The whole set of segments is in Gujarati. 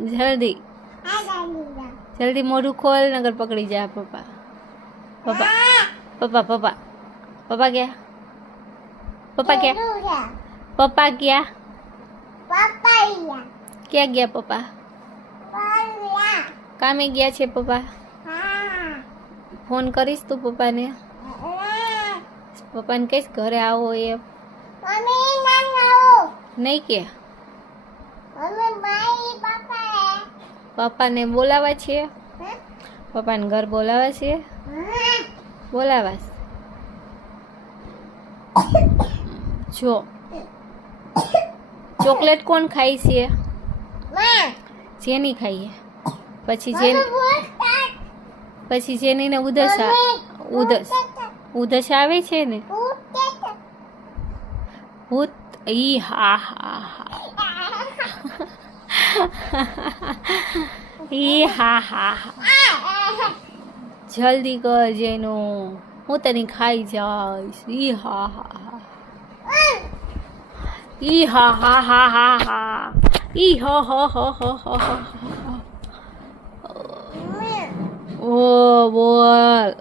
જલ્દી જલ્દી મોઢું ખોલ નગર પકડી જા પપ્પા પપ્પા પપ્પા પપ્પા પપ્પા ક્યાં પપ્પા ક્યાં પપ્પા ક્યાં ક્યાં ગયા પપ્પા કામે ગયા છે પપ્પા ફોન કરીશ તું પપ્પાને પપ્પાને કહીશ ઘરે આવો એમ નહીં કે પપ્પાને બોલાવા છે પપ્પાને ઘર બોલાવા છે બોલાવા જો ચોકલેટ કોણ ખાય છે જેની ખાઈએ પછી જેની ને ઉધસ આવે છે ને ભૂત ઈ હા હા ઈ હા હા હા જલ્દી કર જેનું હું તને ખાઈ જઈશ ઈ હા હા હા ઈ હા હા હા હા હા ઈ હો હો હો હો હો ઓ બોલ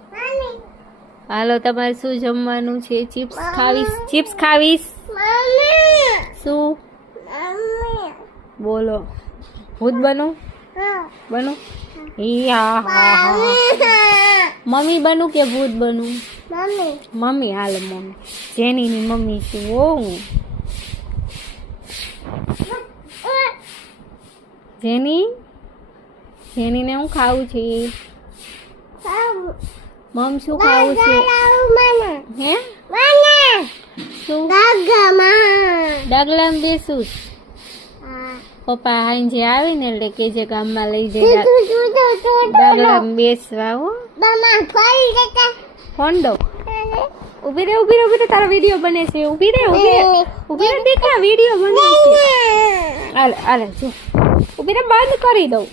હાલો તમારે શું જમવાનું છે ચિપ્સ ખાવીશ શું બોલો ભૂત બનું ઈ હા હા હા મમ્મી બનું કે ભૂત બનું મમ્મી હાલો મમ્મી જેનીની મમ્મી છું હું જેનીને હું ખાવું છે મમ શું ખાવું છે હે શું ડગલામાં બેસું પપ્પા હાંજે આવીને એટલે કે જે ગામમાં લઈ જાય ડગલામાં બેસવા હો ફોન દો ઉભી રે તારો વિડીયો બને છે ઉભી રે દેખા વિડીયો બને છે હાલે જો ઉભી રે બંધ કરી દઉં